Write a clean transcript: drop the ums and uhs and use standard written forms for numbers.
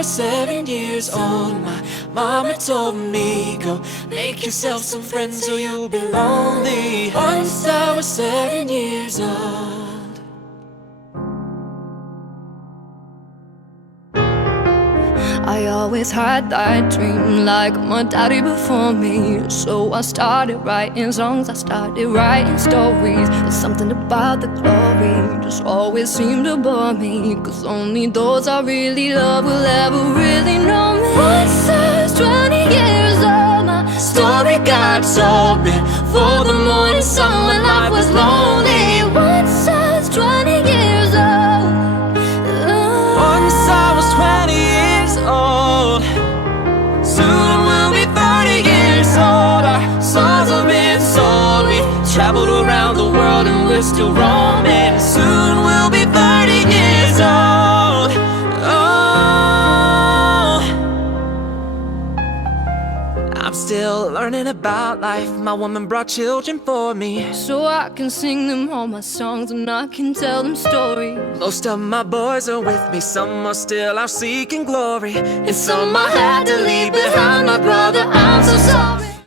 was 7 years old, my mama told me, go make yourself some friends or you'll be lonely. Once I was 7 years old. I always had that dream like my daddy before me. So I started writing songs, I started writing stories. There's something about the glory just always seemed to bore me, 'cause only those I really love will ever really know me. Once I was 20 years old, my story got told before the morning sun when life was lonely. Once I was 20 years old. Once I was 20 years old. Soon we'll be 30 years old. Our songs have been sold. We traveled around the world and we're still roaming. Soon we'll be 30 years old. Oh, I'm still learning about life. My woman brought children for me, so I can sing them all my songs and I can tell them stories. Most of my boys are with me, some are still out seeking glory, and some I had to leave behind. My brother, I'm so sorry.